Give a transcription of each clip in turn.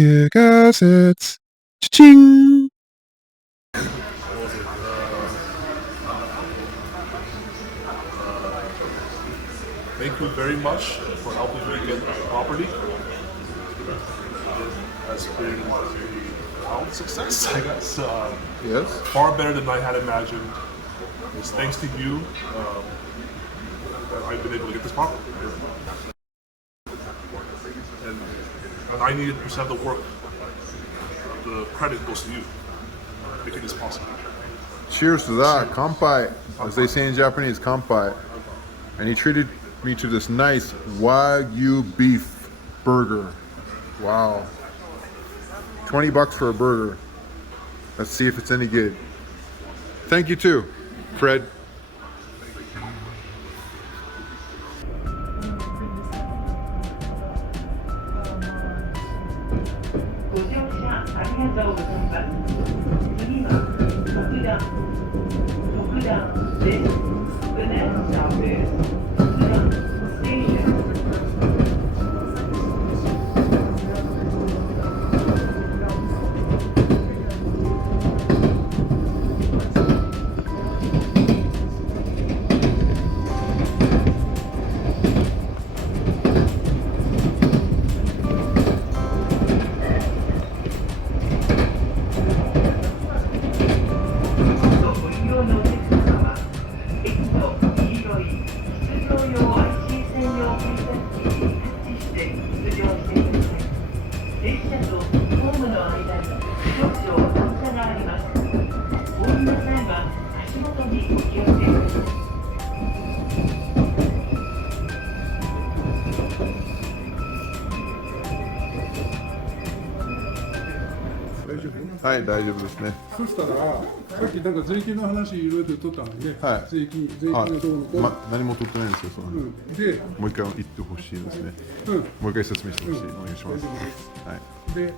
Akiya cassettes. Cha-ching! Thank you very much for helping me get the property. It has been a round success, I guess. Yes. Far better than I had imagined. It's thanks to you that I've been able to get this property. And I needed % of the work. The credit goes to you, making this possible. Cheers to that. Kampai. As they say in Japanese, kampai. And he treated me to this nice Wagyu beef burger. Wow. $20 for a burger. Let's see if it's any good. Thank you too, Fred.はい、大丈夫ですね。そしたら、さっきなんか税金の話いろいろとったので、はい。税金のどうのこう、何も取ってないんですよ、その。で、もう一回言ってほしいですね。もう一回説明してほしい。お願いします。はい。で、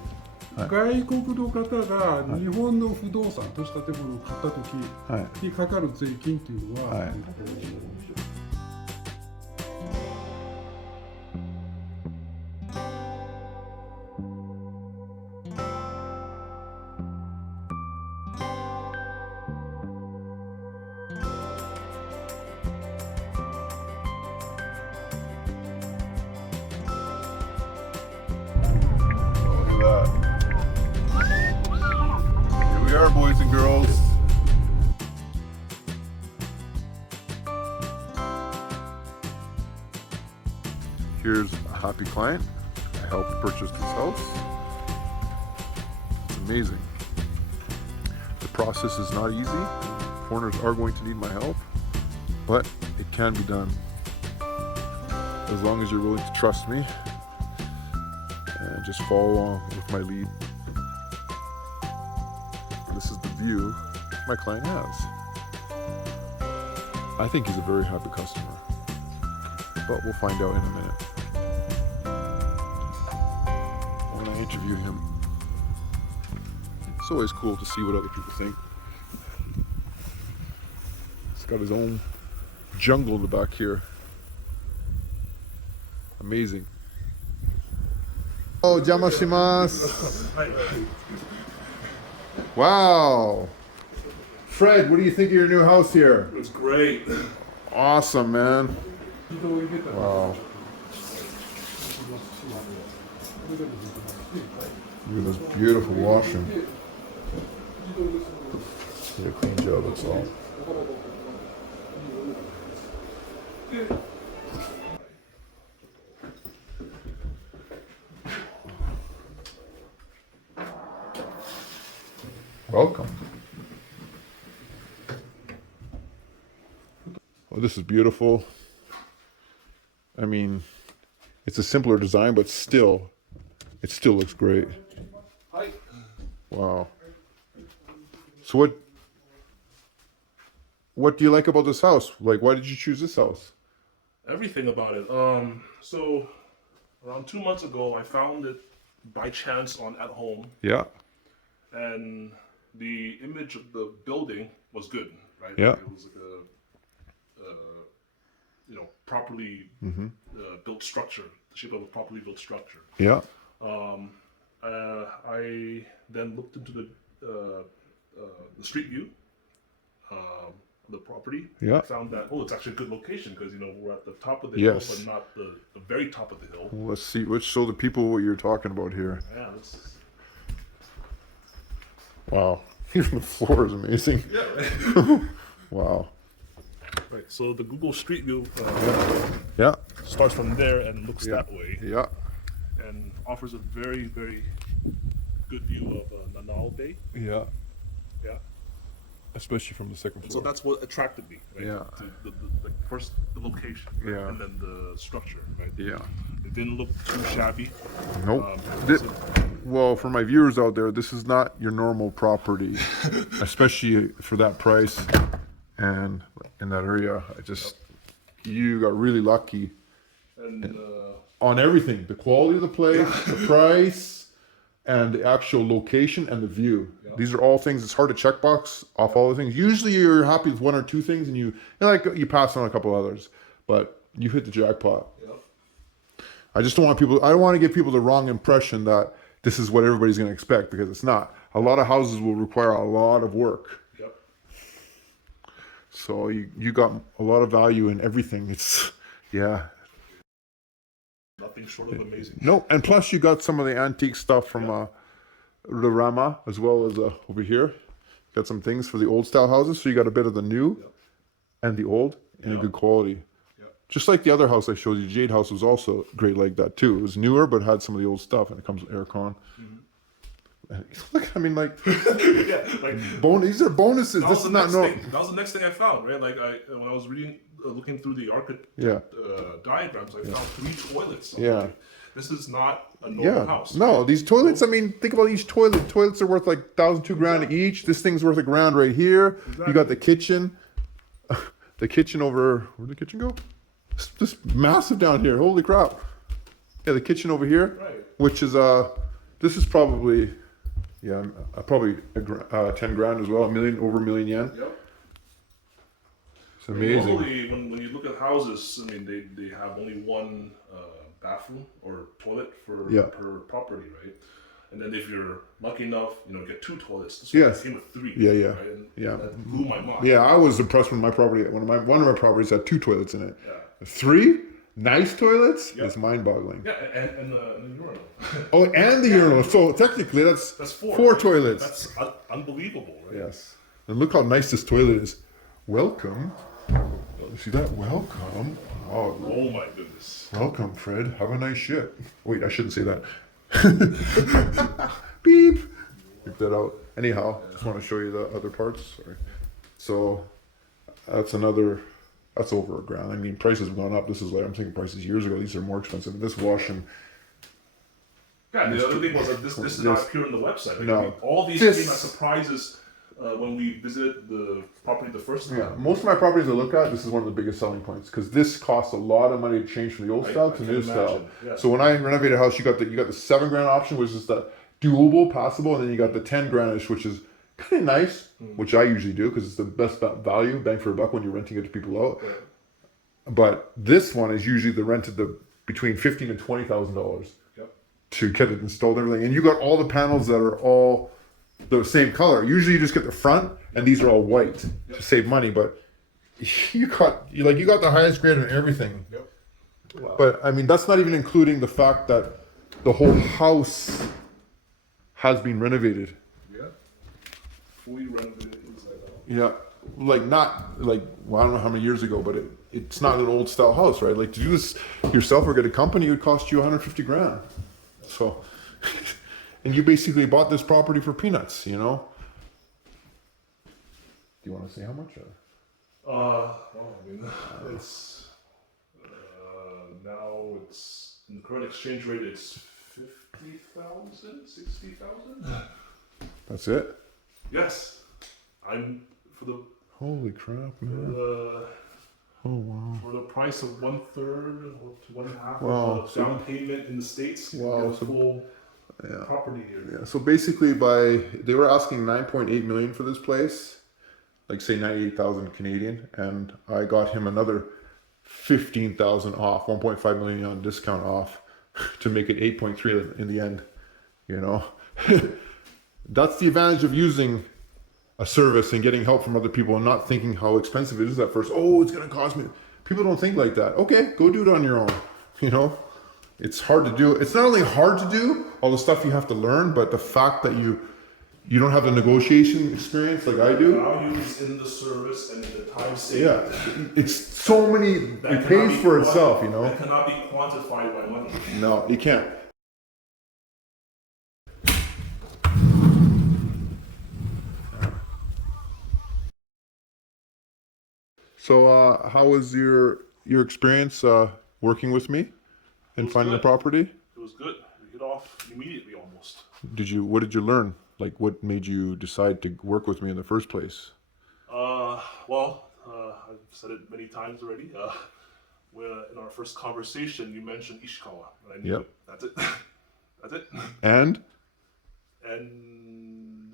外国の方が日本の不動産、都市建物を買った時にかかる税金っていうのは、Here we are, boys and girls. Here's a happy client. I helped purchase this house. It's amazing. The process is not easy. Foreigners are going to need my help, but it can be done. As long as you're willing to trust me and just follow along with my lead. This is the view my client has. I think he's a very happy customer, but we'll find out in a minute when I interview him. It's always cool to see what other people think. He's got his own jungle in the back here. Amazing. Oh, jamashimasu. Wow. Fred, what do you think of your new house here? It's great. Awesome, man. Wow. Look at this beautiful washroom. Did a clean job, that's all. Welcome. Oh, this is beautiful. I mean, it's a simpler design, but still, it still looks great. Wow. So what do you like about this house? Like, why did you choose this house? Everything about it. So around 2 months ago, I found it by chance at home. Yeah. And the image of the building was good, right? Yeah. Like it was like a properly built structure, the shape of a properly built structure. Yeah. I then looked into the street view of the property. Yeah. I found that it's actually a good location because we're at the top of the Yes. hill, but not the very top of the hill. Well, let's see. Let's show the people what you're talking about here. Yeah. Wow. Even the floor is amazing. Yeah. Right. Wow. Right. So the Google Street View Yeah. starts from there and looks that way, Yeah. and offers a very, very good view of Nanal Bay. Yeah. Yeah. Especially from the second So floor. that's what attracted me. Right? Yeah. To first the location. Right? Yeah. And then the structure. Right. Yeah. It didn't look too shabby. Nope. So- Well, for my viewers out there, this is not your normal property, especially for that price and in that area. You got really lucky and on everything: the quality of the place, the price, and the actual location and the view. Yeah. These are all things. It's hard to checkbox off all the things. Usually, you're happy with one or two things, and you pass on a couple others, but you hit the jackpot. Yep. I just don't want people. I don't want to give people the wrong impression that this is what everybody's going to expect, because it's not. A lot of houses will require a lot of work. Yep. So you got a lot of value in everything. It's Nothing short of amazing. no, and plus you got some of the antique stuff from the Rama, as well as over here. Got some things for the old style houses. So you got a bit of the new and the old in a good quality. Just like the other house I showed you, Jade House was also great like that too. It was newer, but had some of the old stuff, and it comes with aircon. Look, I mean, like, Yeah. Like these are bonuses. that This was is the not next no. thing. That was the next thing I found. Right. Like when I was looking through the Yeah, diagrams, I found 3 toilets. I'm Yeah. like, this is not a normal house. No, these toilets. I mean, think about each toilet. Toilets are worth like $1,000, $2,000 each. This thing's worth $1,000 right here. You got the kitchen. The kitchen over. Where'd the kitchen go? It's just massive down here. Holy crap! Yeah, the kitchen over here, Right. which is this is probably, probably $10,000 as well. Over $1 million yen. Yep. It's amazing. Normally, when you look at houses, I mean, they have only one bathroom or toilet per property, right? And then if you're lucky enough, get 2 toilets. This one came with 3. Yeah. Right? And Yeah. that blew my mind. Yeah, I was impressed when my property. One of my properties had 2 toilets in it. Yeah. 3 nice toilets Yep. is mind-boggling. Yeah, and the urinal. Oh, and the urinal. So technically, that's 4. 4 right? toilets. That's unbelievable, right? Yes. And look how nice this toilet is. Welcome. See that? Welcome. Oh, Oh my goodness. welcome, Fred. Have a nice shit. Wait, I shouldn't say that. Beep. Keep that out. Anyhow, just want to show you the other parts. Sorry. So that's over $1,000. I mean, prices have gone up. This is like, I'm thinking prices years ago. These are more expensive. This washing. Yeah, and the other thing was that this is not appear on the website. Like, No. I mean, all these This- came as surprises when we visited the property the first time. Yeah, most of my properties I look at, this is one of the biggest selling points, because this costs a lot of money to change from the old style I to can new style. imagine, yeah. So when I renovate a house, you got the $7,000 option, which is the doable, possible, and then you got the $10,000, which is kind of nice, which I usually do because it's the best value, bang for a buck when you're renting it to people out. Yeah. But this one is usually the rent of between $15,000 and $20,000 Yep. to get it installed and everything, and you got all the panels that are all the same color. Usually you just get the front, and these are all white to save money. But you got the highest grade on everything. Yep. Wow. But I mean, that's not even including the fact that the whole house has been renovated. Yeah. Fully renovated inside out. Yeah, well, I don't know how many years ago, but it's not an old style house, right? Like to do this yourself or get a company, it would cost you $150,000. So, and you basically bought this property for peanuts, Do you want to say how much? It's now it's in the current exchange rate. It's 50,000, 60,000. That's it. Yes, I'm for the Holy crap, man! Oh wow! for the price of 1/3 or to 1/2 Wow. of the down payment in the States. Wow, You get a so- full Yeah. property here. Yeah. So basically, they were asking 9.8 million for this place, like say 98,000 Canadian, and I got him another 15,000 off, 1.5 million on discount off, to make it 8.3 in the end. you know. That's the advantage of using a service and getting help from other people and not thinking how expensive it is at first. Oh, it's going to cost me. People don't think like that. Okay, go do it on your own, you know. It's hard to do. It's not only hard to do, all the stuff you have to learn, but the fact that you don't have the negotiation experience like I do. Values in the service and in the time saved. Yeah, it's so many, it pays for itself, you know. That cannot be quantified by money. No, you can't. So, how was your experience working with me and finding the property? It was good. We hit off immediately almost. What did you learn? Like, what made you decide to work with me in the first place? I've said it many times already. In our first conversation, you mentioned Ishikawa. And I knew it. That's it. That's it. And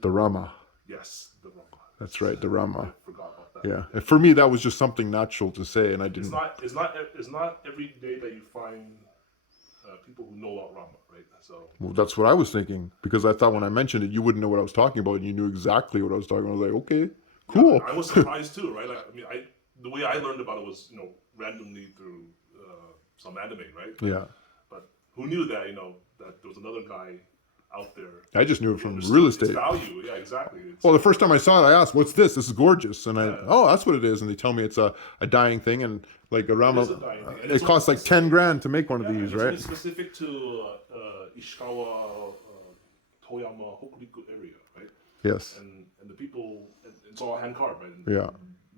the Rama. Yes, the Rama. That's right, the Rama. I forgot about that. Yeah, and for me that was just something natural to say, and I didn't. It's not every day that you find people who know about Rama, right? So. Well, that's what I was thinking, because I thought when I mentioned it, you wouldn't know what I was talking about, and you knew exactly what I was talking about. I was like, okay, cool. Yeah, I was surprised too, right? The way I learned about it was, randomly through some anime, right? Yeah. But who knew that, that there was another guy out there. I just knew it from real estate. Its value, yeah, exactly. Well, the first time I saw it, I asked, "What's this? This is gorgeous." And that's what it is. And they tell me it's a dying thing, and like around it costs like $10,000 to make one of these, right? It's specific to Ishikawa, Toyama, Hokuriku area, right? Yes. And the people, it's all hand carved, right? Yeah,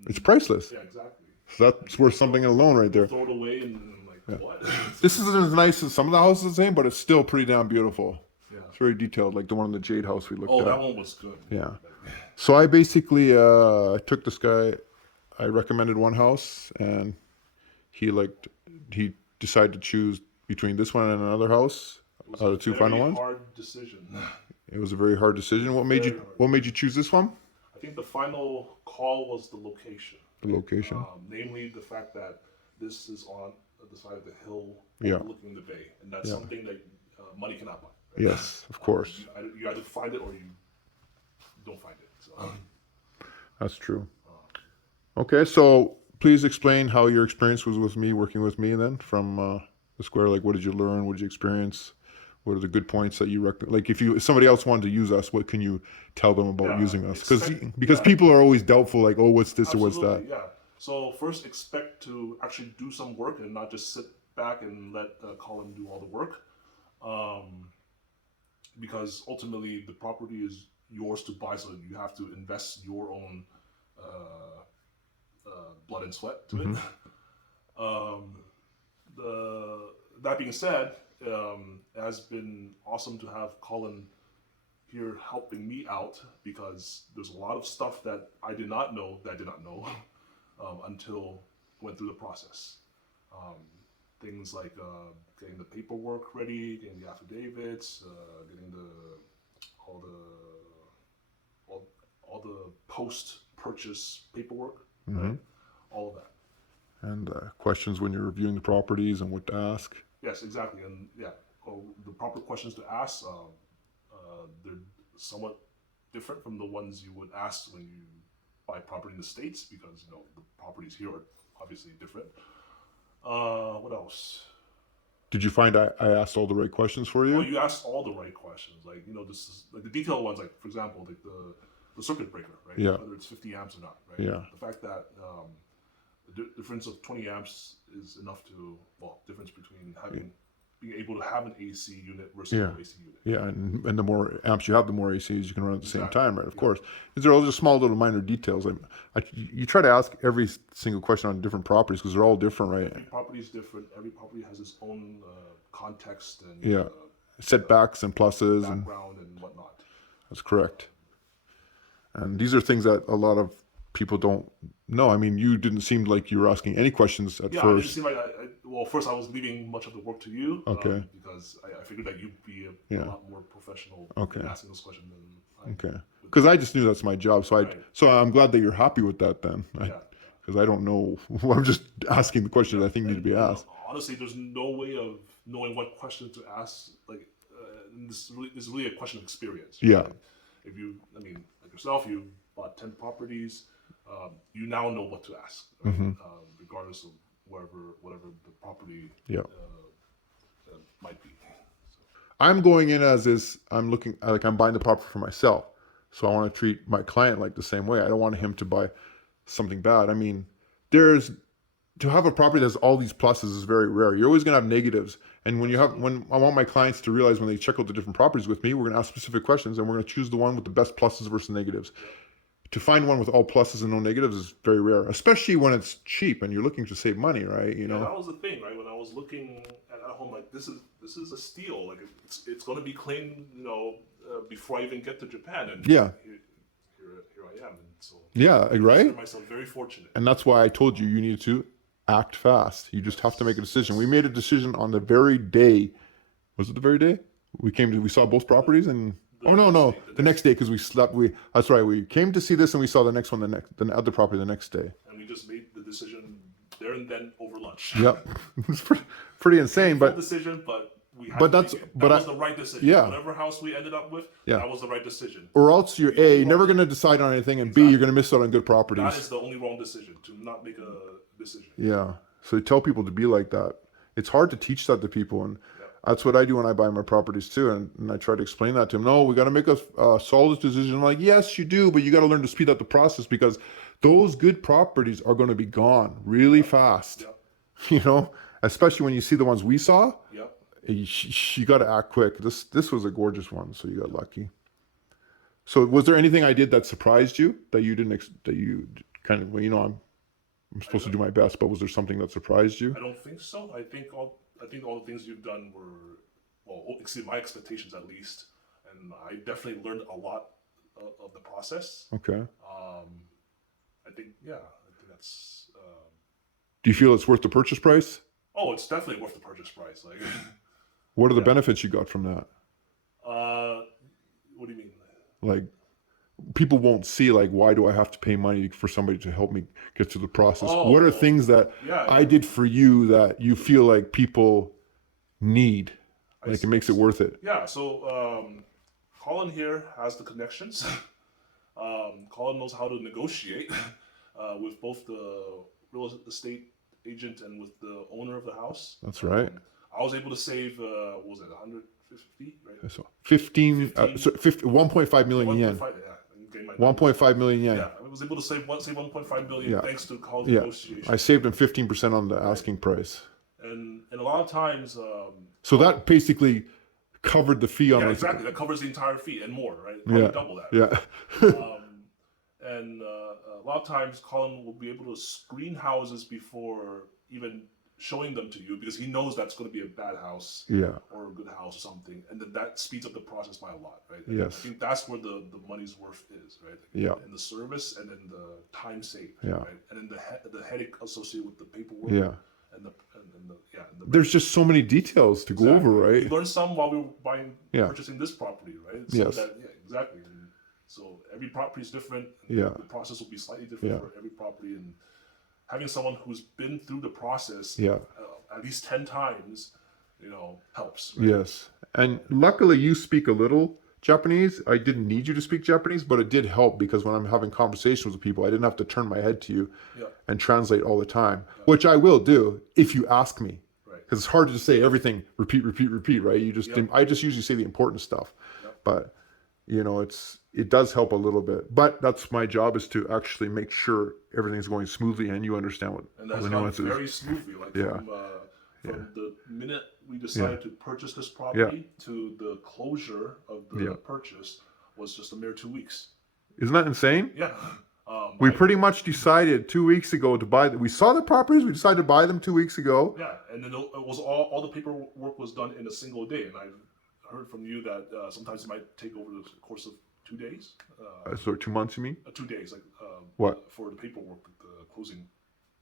it's priceless. Yeah, exactly. So that's worth something alone right there. Throw it away and like what? This isn't as nice as some of the houses the same, but it's still pretty damn beautiful. Yeah. It's very detailed, like the one in the Jade House we looked at. Oh, that one was good. Yeah. So I basically took this guy. I recommended one house, and he decided to choose between this one and another house out of two final ones. It was a very hard decision. It was a very hard decision. What made you choose this one? I think the final call was the location. The location. Namely, the fact that this is on the side of the hill overlooking the bay, and that's something that money cannot buy. Right? Yes, of course. You either find it or you don't find it. So. That's true. Okay, so please explain how your experience was with me, working with me then, from the square. Like, what did you learn? What did you experience? What are the good points that you recommend? Like, if somebody else wanted to use us, what can you tell them about using us? Because people are always doubtful, like, oh, what's this or what's that? Yeah. So first, expect to actually do some work and not just sit back and let Colin do all the work. Because ultimately, the property is yours to buy, so you have to invest your own blood and sweat to it. That being said, it has been awesome to have Colin here helping me out, because there's a lot of stuff that I did not know until I went through the process. Things like getting the paperwork ready, getting the affidavits, getting all the post-purchase paperwork, right? All of that. And questions when you're reviewing the properties and what to ask. Yes, exactly, and the proper questions to ask. They're somewhat different from the ones you would ask when you buy property in the States, because the properties here are obviously different. What else? Did you find I asked all the right questions for you? Well, you asked all the right questions. Like, this is like the detailed ones, like, for example, like the circuit breaker, right? Yeah. Whether it's 50 amps or not, right? Yeah. The fact that the difference of 20 amps is enough to, difference between being able to have an AC unit versus no AC unit. Yeah, and the more amps you have, the more ACs you can run at the same time, right? Of course. These are all just small little minor details. You try to ask every single question on different properties, because they're all different, right? Every property is different. Every property has its own context and setbacks and pluses background and whatnot. That's correct. And these are things that a lot of people don't know. I mean, you didn't seem like you were asking any questions at first. Yeah, it didn't seem like first I was leaving much of the work to you. Okay. Because I figured that you'd be a lot more professional in asking those questions than I would. Because I just knew that's my job. So I'm glad that you're happy with that then. Because I don't know. I'm just asking the questions I think need to be asked. Honestly, there's no way of knowing what questions to ask. Like, this is really a question of experience. Yeah. Right? If you, I mean, like yourself, you bought 10 properties. You now know what to ask, right? Regardless of whatever the property might be. I'm going in as is. I'm looking like I'm buying the property for myself, so I want to treat my client like the same way. I don't want him to buy something bad. I mean, to have a property that has all these pluses is very rare. You're always going to have negatives. And when I want my clients to realize when they check out the different properties with me, we're going to ask specific questions and we're going to choose the one with the best pluses versus negatives. To find one with all pluses and no negatives is very rare, especially when it's cheap and you're looking to save money, right? You know, that was the thing, right? When I was looking at a home, like this is a steal. Like it's going to be clean, before I even get to Japan. And here I am. And so I consider myself very fortunate. And that's why I told you need to act fast. You just have to make a decision. We made a decision on the very day. Was it the very day we saw both properties? And the next day, because we slept. That's right. We came to see this and we saw the next one the other property the next day. And we just made the decision there and then over lunch. Yep. It's pretty insane, but decision, but that was the right decision. Yeah. Whatever house we ended up with, that was the right decision. Or else you're never going to decide on anything, and B, you're going to miss out on good properties. That is the only wrong decision, to not make a decision. Yeah. So tell people to be like that. It's hard to teach that to people, and that's what I do when I buy my properties too. And I try to explain that to them. No, we got to make a solid decision. I'm like, yes, you do, but you got to learn to speed up the process because those good properties are going to be gone really fast. Especially when you see the ones we saw. Yep. You got to act quick. This was a gorgeous one, so you got lucky. So was there anything I did that surprised you that you didn't that you kind of I'm supposed to do my best, but was there something that surprised you? I don't think so. I think all the things you've done exceeded my expectations at least, and I definitely learned a lot of the process. Okay. I think that's. Do you feel it's worth the purchase price? Oh, it's definitely worth the purchase price. Like, what are the benefits you got from that? What do you mean? Like, people won't see, like, why do I have to pay money for somebody to help me get through the process? What are things that I did for you that you feel like people need? Like, it makes it worth it. Yeah, so Colin here has the connections. Colin knows how to negotiate with both the real estate agent and with the owner of the house. That's right. I was able to save, what was it, 150, right? So 1.5 million yen. 1.5 million yen. Yeah, I was able to save 1.5 million thanks to Colin's negotiation. I saved him 15% on the asking price. And a lot of times... so that basically covered the fee on... Yeah, exactly. That covers the entire fee and more, right? Probably double that. Yeah. And a lot of times Colin will be able to screen houses before even showing them to you because he knows that's going to be a bad house or a good house or something, and then that speeds up the process by a lot, right? And yes. I think that's where the money's worth is, right? In the service and in the time saved, right? And then the headache associated with the paperwork. And the there's just so many details to go over, right? We learned some while we were purchasing this property, right? So exactly. And so every property is different. And the process will be slightly different for every property, and having someone who's been through the process at least 10 times, helps. Right? Yes. And luckily you speak a little Japanese. I didn't need you to speak Japanese, but it did help because when I'm having conversations with people, I didn't have to turn my head to you and translate all the time, which I will do if you ask me. Right. Because it's hard to say everything, repeat, right? I just usually say the important stuff. But, it does help a little bit. But that's my job, is to actually make sure everything's going smoothly and you understand what the nuances. Very smoothly. Like from the minute we decided to purchase this property to the closure of the purchase was just a mere 2 weeks. Isn't that insane? Yeah. We pretty much decided 2 weeks ago to buy them. We saw the properties. We decided to buy them 2 weeks ago. Yeah, and then it was all the paperwork was done in a single day. And I've heard from you that sometimes it might take over the course of 2 days. So 2 months, you mean? 2 days, like what for the paperwork, the closing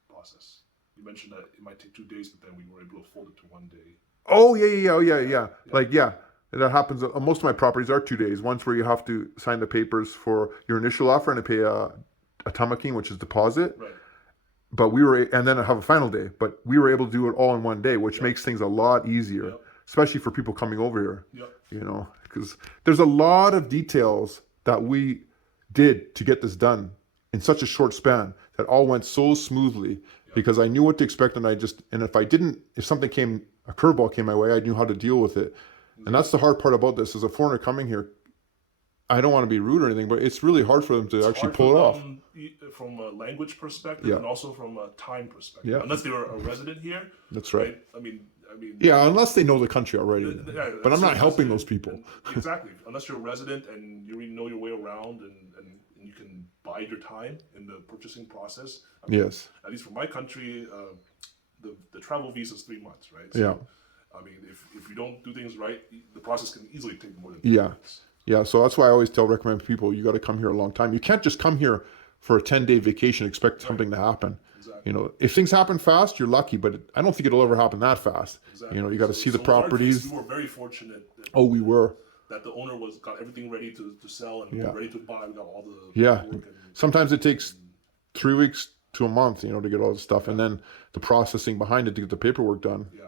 process. You mentioned that it might take 2 days, but then we were able to fold it to 1 day. Oh yeah. Like that happens. Most of my properties are 2 days. Once where you have to sign the papers for your initial offer and to pay a tamakin, which is deposit. Right. But and then I have a final day. But we were able to do it all in 1 day, which makes things a lot easier, especially for people coming over here. you know, because there's a lot of details that we did to get this done in such a short span that all went so smoothly because I knew what to expect, and if something a curveball came my way, I knew how to deal with it. And that's the hard part about this. As a foreigner coming here, I don't want to be rude or anything, but it's really hard for them to actually pull it off. From a language perspective and also from a time perspective. Yeah. Unless they were a resident here. That's right. I mean. Yeah, unless they know the country already. But I'm not helping those people. Exactly. Unless you're a resident and you really know your way around and you can bide your time in the purchasing process. I mean, yes. At least for my country, the travel visa is 3 months, right? So, yeah. I mean, if you don't do things right, the process can easily take more than 3 months. months. Yeah, so that's why I always recommend people, you got to come here a long time. You can't just come here for a 10-day vacation and expect something to happen. Exactly. You know, if things happen fast, you're lucky, but I don't think it'll ever happen that fast. Exactly. You know, you got to see the properties. We were very fortunate. We were. That the owner got everything ready to sell and ready to buy. We got all the yeah. Sometimes it takes 3 weeks to a month, you know, to get all the stuff, and then the processing behind it to get the paperwork done. Yeah.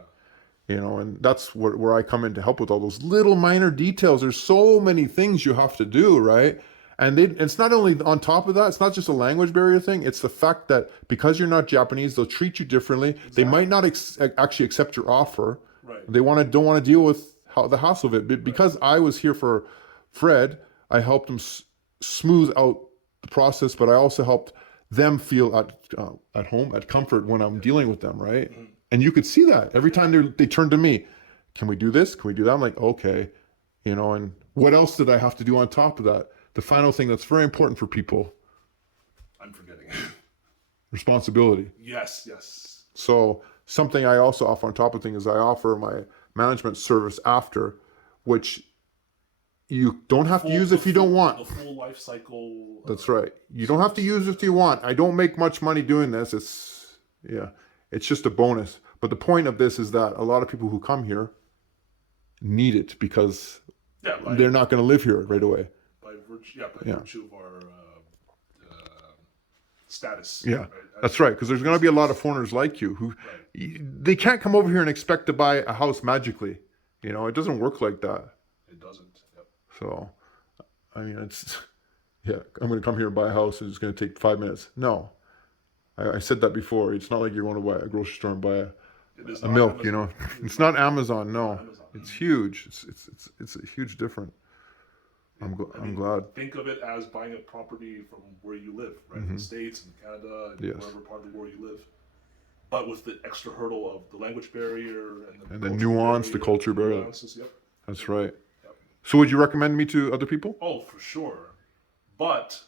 You know, and that's where I come in to help with all those little minor details. There's so many things you have to do, right? And it's not only on top of that, it's not just a language barrier thing. It's the fact that because you're not Japanese, they'll treat you differently. Exactly. They might not actually accept your offer. Right. They don't want to deal with the hassle of it. But because I was here for Fred, I helped him smooth out the process, but I also helped them feel at home, at comfort when I'm dealing with them, right? Mm-hmm. And you could see that every time they turn to me. Can we do this? Can we do that? I'm like, okay. You know, and what else did I have to do on top of that? The final thing that's very important for people. I'm forgetting. Responsibility. Yes. So something I also offer on top of things is I offer my management service after, which you don't have to use if you don't want. The full life cycle. That's right. You don't have to use if you want. I don't make much money doing this. It's just a bonus. But the point of this is that a lot of people who come here need it because they're not going to live here right away. By virtue of our status. Yeah, right? That's right. Because there's going to be a lot of foreigners like you who they can't come over here and expect to buy a house magically. You know, it doesn't work like that. It doesn't. Yep. So, I mean, I'm going to come here and buy a house and it's going to take 5 minutes. No. I said that before. It's not like you're going to buy a grocery store and buy a milk, Amazon. You know. It's not Amazon, no. It's huge. It's a huge difference. I'm glad. Think of it as buying a property from where you live, right? In the States, in Canada, and wherever part of the world you live. But with the extra hurdle of the language barrier and the nuance, the culture barrier. Yep. That's right. Yep. So would you recommend me to other people? Oh, for sure. But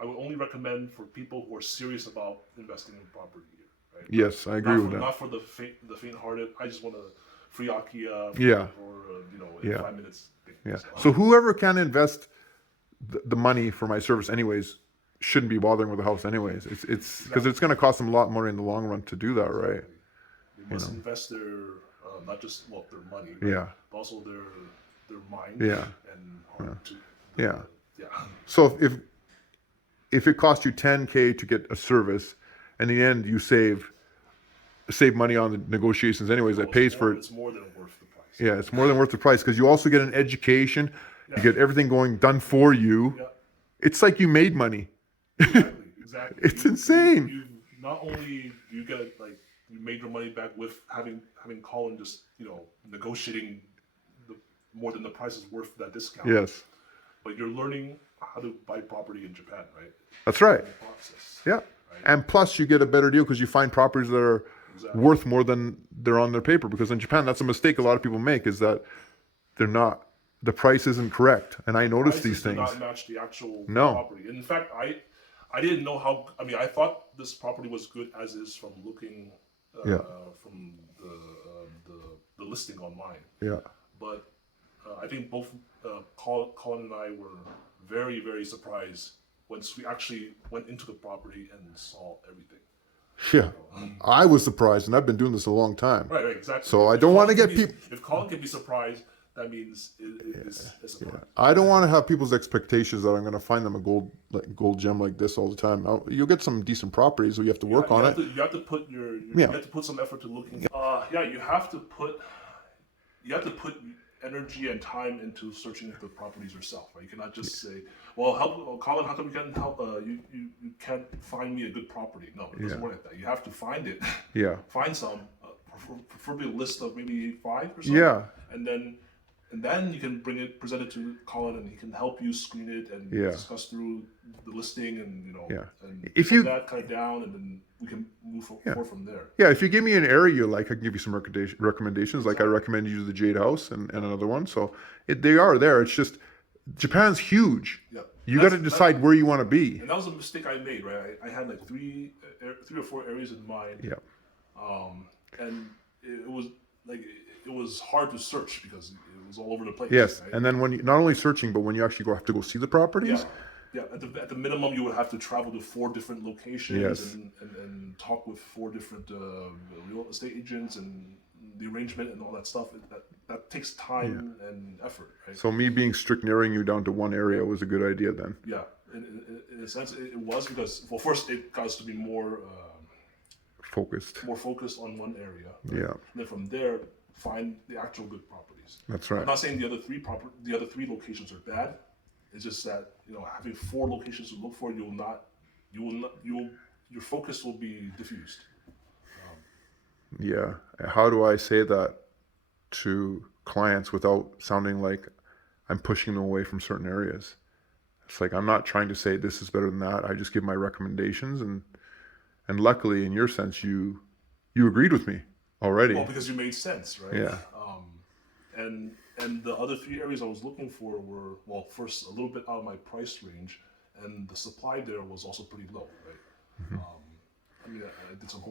I would only recommend for people who are serious about investing in property here. Right? Yes, I agree with that. Not for the faint-hearted. I just want a free Akiya in 5 minutes. Yeah. So whoever can invest the money for my service, anyways, shouldn't be bothering with the house, anyways. It's because it's going to cost them a lot more in the long run to do that, right? They must invest their not just their money, right? But also their mind and heart to. Yeah. So if it costs you $10K to get a service, in the end you save money on the negotiations anyways, that pays for it. It's more than worth the price. Yeah, it's more than worth the price because you also get an education, you get everything done for you. Yeah. It's like you made money. Exactly. It's insane. You not only you get you made your money back with having Colin just negotiating more than the price is worth that discount. Yes. But you're learning how to buy property in Japan, right? That's right. Yeah. Right? And plus you get a better deal because you find properties that are worth more than they're on their paper. Because in Japan, that's a mistake a lot of people make, is that the price isn't correct. And I noticed these things. Not match the actual property. In fact, I didn't know how. I mean, I thought this property was good as is from looking from the listing online. Yeah. But I think both Colin and I were very, very surprised once we actually went into the property and saw everything. Yeah, I was surprised, and I've been doing this a long time. Right, exactly. So I don't want to get people. If Colin can be surprised, that means it's a surprise. Yeah. I don't want to have people's expectations that I'm going to find them a gold gem like this all the time. You'll get some decent properties, so you have to work on it. You have to put you have to put some effort to looking. You have to put energy and time into searching the properties yourself. Right? You cannot just say, "Well, Colin, how come you can't help? You can't find me a good property." No, it doesn't work like that. You have to find it. Yeah. Find some, preferably a list of maybe 5 or so. Yeah. And then you can present it to Colin, and he can help you screen it and discuss through the listing, and and if you that kind of down, and then we can move forward from there. Yeah, if you give me an area you like, I can give you some recommendations. Like I recommend you the Jade House and another one. So they are there. It's just Japan's huge. Yeah. You got to decide where you want to be. And that was a mistake I made, right? I had like three or four areas in mind. Yeah. And it was hard to search because it was all over the place. Yes, right? and then when you not only searching, but when you actually have to go see the properties. Yeah. At the minimum, you would have to travel to 4 different locations and talk with 4 different real estate agents, and the arrangement and all that stuff. That takes time and effort. Right? So me being strict, narrowing you down to one area was a good idea then. Yeah, in a sense, it was because, well, first it got us to be more focused on one area. Right? Yeah. And then from there, find the actual good properties. That's right. I'm not saying the other 3 locations are bad. It's just that having 4 locations to look for, your focus will be diffused. Yeah. How do I say that to clients without sounding like I'm pushing them away from certain areas? It's like I'm not trying to say this is better than that. I just give my recommendations, and luckily, in your sense, you agreed with me already. Well, because you made sense, right? Yeah. And the other 3 areas I was looking for were, well, first a little bit out of my price range, and the supply there was also pretty low, right? Mm-hmm. I mean, I did some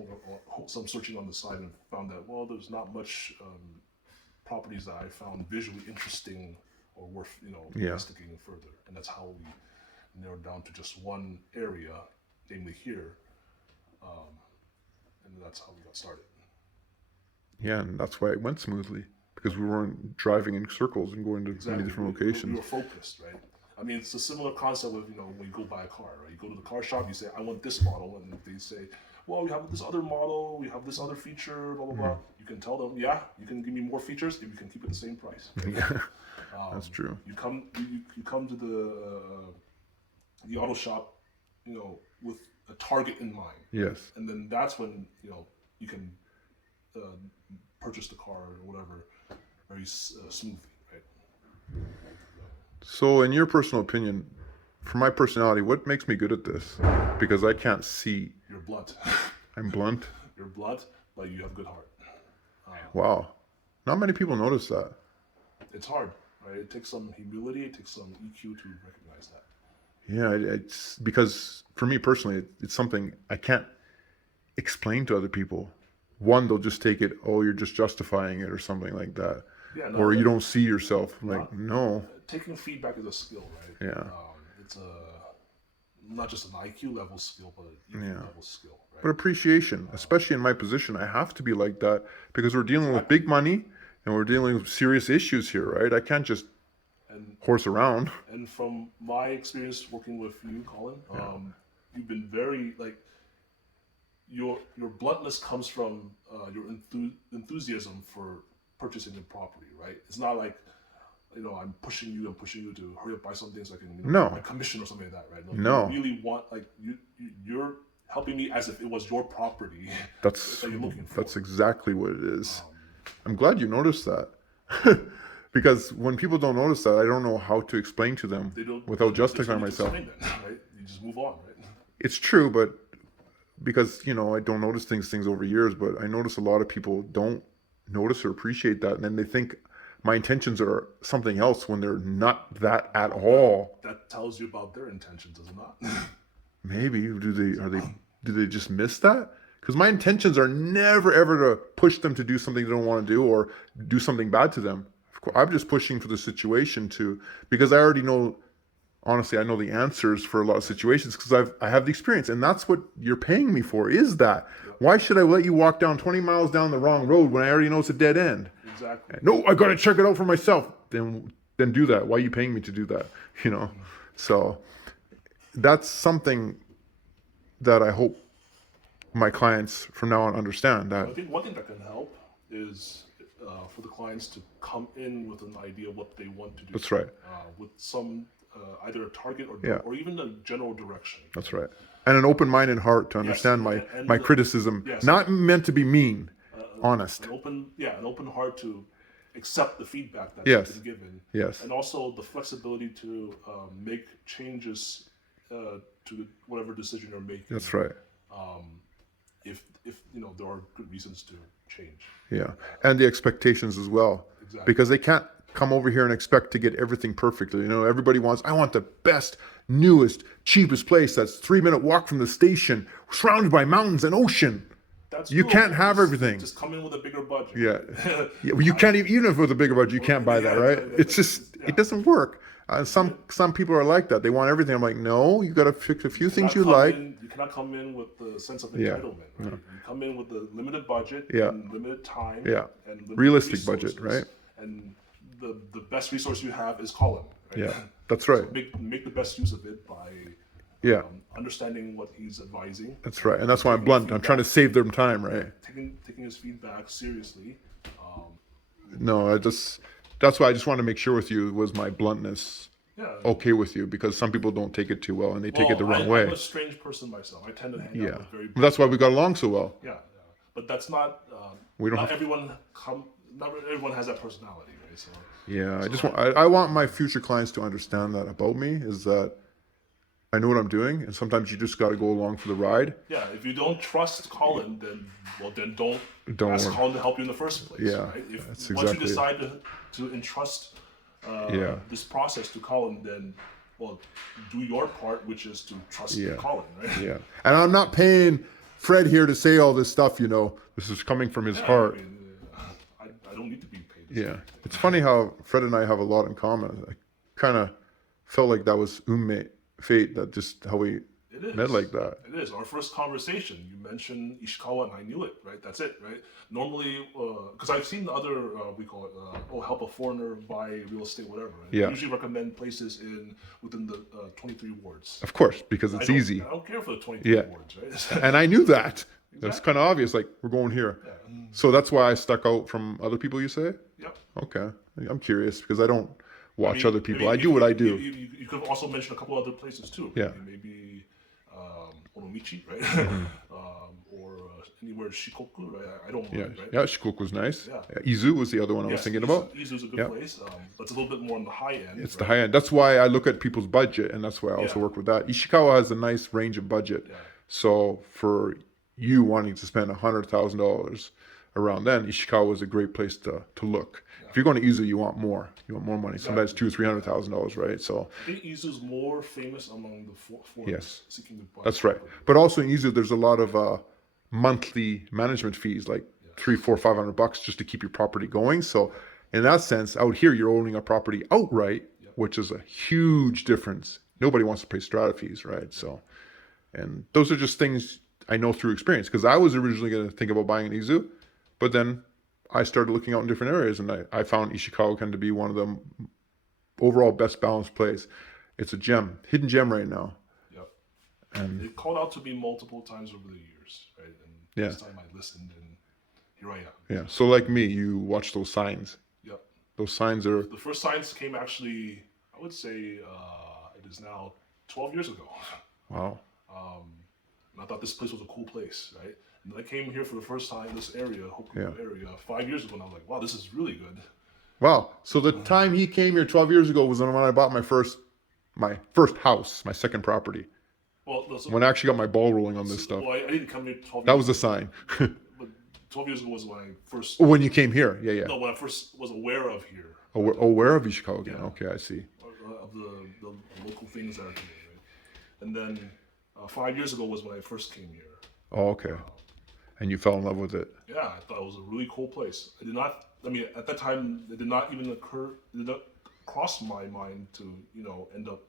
searching on the side and found that, well, there's not much properties that I found visually interesting or worth investigating further, and that's how we narrowed down to just one area, namely here, and that's how we got started. Yeah, and that's why it went smoothly, because we weren't driving in circles and going to many different locations. We were focused, right? I mean, it's a similar concept with, when you go buy a car, right? You go to the car shop, you say, I want this model, and they say, well, we have this other model, we have this other feature, blah, blah, blah. You can tell them, yeah, you can give me more features if you can keep it the same price. Right? Yeah, that's true. You come to the auto shop, with a target in mind. Yes. And then that's when, you can purchase the car or whatever very smoothly, right? So, in your personal opinion, for my personality, what makes me good at this? Because I can't see. You're blunt. I'm blunt? You're blunt, but you have a good heart. Wow. Not many people notice that. It's hard, right? It takes some humility, it takes some EQ to recognize that. Yeah, it's because for me personally, it's something I can't explain to other people. One, they'll just take it, oh, you're just justifying it or something like that. Yeah, no, or you don't see yourself. Like, no. Taking feedback is a skill, right? Yeah. It's not just an IQ level skill, but an EQ level skill, right? But appreciation, especially in my position, I have to be like that because we're dealing with big money and we're dealing with serious issues here, right? I can't just horse around. And from my experience working with you, Colin, you've been very, your bluntness comes from your enthusiasm for purchasing the property, right? It's not like, I'm pushing you to hurry up, buy something so I can my commission or something like that, right? No. You really want, you're helping me as if it was your property that you're looking for. That's exactly what it is. I'm glad you noticed that. Because when people don't notice that, I don't know how to explain to them without justifying myself. Right? You just move on, right? It's true, but because, I don't notice things over years, but I notice a lot of people don't notice or appreciate that, and then they think my intentions are something else when they're not that at all. That tells you about their intentions, does it not? Maybe. Do they just miss that? Because my intentions are never ever to push them to do something they don't want to do or do something bad to them. I'm just pushing for the situation because I already know, honestly, I know the answers for a lot of situations because I have the experience, and that's what you're paying me for, is that. Yep. Why should I let you walk down 20 miles down the wrong road when I already know it's a dead end? Exactly. No, I got to check it out for myself. Then do that. Why are you paying me to do that? So that's something that I hope my clients from now on understand. That I think one thing that can help is for the clients to come in with an idea of what they want to do. That's right. With some either a target or even a general direction. That's right. And an open-minded heart to understand my criticism, not meant to be mean, honest. An open heart to accept the feedback that's been given. Yes. And also the flexibility to make changes to whatever decision you're making. That's right. If there are good reasons to change. Yeah, and the expectations as well. Exactly. Because they can't come over here and expect to get everything perfectly. Everybody wants, I want the best, newest, cheapest place that's 3-minute walk from the station, surrounded by mountains and ocean. You can't have everything. Just come in with a bigger budget. Yeah, you can't even if with a bigger budget, you can't buy that, right? It's just, it doesn't work. Some people are like that. They want everything. I'm like, no, you got to fix a few things you like. You cannot come in with the sense of entitlement. Right? You come in with a limited budget, and limited time, and limited realistic resources. budget, right? And the best resource you have is Colin. Right? Yeah, that's right. So make the best use of it by understanding what he's advising. That's right, and that's why I'm blunt. I'm trying to save them time, right? Taking his feedback seriously. No, that's why I just want to make sure with you was my bluntness okay with you, because some people don't take it too well and they take it the wrong way. I'm a strange person myself. I tend to hang out with very. That's why we got along so well. Yeah. But that's not. Not everyone has that personality, right? So. Yeah, I want my future clients to understand that about me, is that I know what I'm doing, and sometimes you just got to go along for the ride. Yeah, if you don't trust Colin, then don't ask Colin to help you in the first place. Yeah, right? Once you decide to entrust this process to Colin, then do your part, which is to trust Colin, right? Yeah, and I'm not paying Fred here to say all this stuff. This is coming from his heart. I mean, I don't need to be paid. Yeah, it's funny how Fred and I have a lot in common. I kind of felt like that was fate, that just how we met like that. It is. Our first conversation, you mentioned Ishikawa and I knew it, right? That's it, right? Normally, because I've seen the other, we call it, help a foreigner buy real estate, whatever. Right? I usually recommend places within the 23 wards. Of course, because it's easy. I don't care for the 23 wards, right? And I knew that. That's kind of obvious, like, we're going here. Yeah. So that's why I stuck out from other people, you say? Yep. Okay. I'm curious, because I don't watch other people. I do what I do. You could also mention a couple other places too. Yeah. Maybe Onomichi, right? Or anywhere Shikoku, right? I don't mind, right? Yeah, Shikoku was nice. Yeah. Izu was the other one I was thinking about. Izu's a good place, but it's a little bit more on the high end. It's the high end. That's why I look at people's budget, and that's why I also work with that. Ishikawa has a nice range of budget. Yeah. So for you wanting to spend $100,000 around then, Ishikawa is a great place to look. If you're going to Izu, you want more. You want more money. Exactly. Sometimes $200,000 or $300,000, right? So I think Izu's more famous among the foreigners seeking to buy. That's right. But also in Izu, there's a lot of monthly management fees, like $300, $400, $500 just to keep your property going. So in that sense, out here, you're owning a property outright, which is a huge difference. Nobody wants to pay strata fees, right? So, and those are just things I know through experience, because I was originally going to think about buying an Izu, but then I started looking out in different areas, and I found Ishikawa to be one of the overall best balanced place. It's a gem, hidden gem right now. Yep. And it called out to me multiple times over the years, right? And this time I listened, and here I am. Yeah. So like me, you watch those signs. Yep. Those signs are. The first signs came actually, I would say, it is now 12 years ago. Wow. And I thought this place was a cool place, right? And I came here for the first time, this area, Hokuto area, 5 years ago, and I was like, wow, this is really good. Wow. So the time he came here 12 years ago was when I bought my first house, my second property. Well, when I actually got my ball rolling on this stuff. Well, I didn't come here 12 years ago. That was the sign. But 12 years ago was when I first... When you came here, yeah. No, when I first was aware of here. Aware of Ishikawa again. Okay, I see. Of the local things that are here, right? And then 5 years ago was when I first came here. Oh, okay. And you fell in love with it. Yeah, I thought it was a really cool place. At that time, it did not cross my mind to, end up,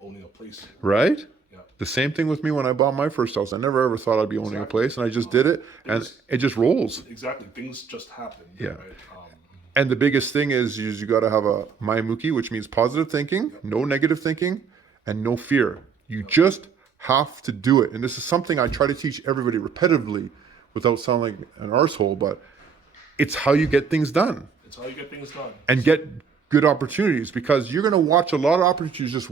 owning a place here. Right? Yeah. The same thing with me when I bought my first house. I never ever thought I'd be owning a place, and I just did it, and it just rolls. Exactly. Things just happen. Yeah. Right? And the biggest thing is you got to have a maimuki, which means positive thinking, no negative thinking, and no fear. You just have to do it. And this is something I try to teach everybody repetitively without sounding like an arsehole, but it's how you get things done. It's how you get things done. And get good opportunities, because you're going to watch a lot of opportunities just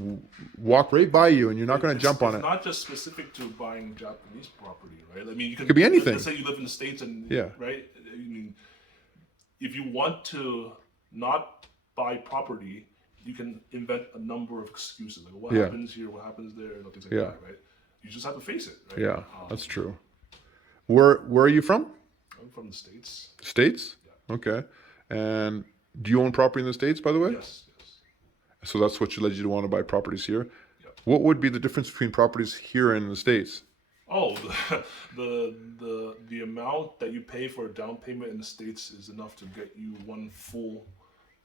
walk right by you, and you're not going to jump on it. It's not just specific to buying Japanese property, right? I mean, it could be anything. Let's say you live in the States and, yeah. right? I mean, if you want to not buy property, you can invent a number of excuses. Like, what happens here, what happens there, things like that, right? You just have to face it, right? Yeah, that's true. Where are you from? I'm from the States. States? Yeah. Okay. And do you own property in the States, by the way? Yes. So that's what led you to want to buy properties here? Yep. What would be the difference between properties here and in the States? Oh, the amount that you pay for a down payment in the States is enough to get you one full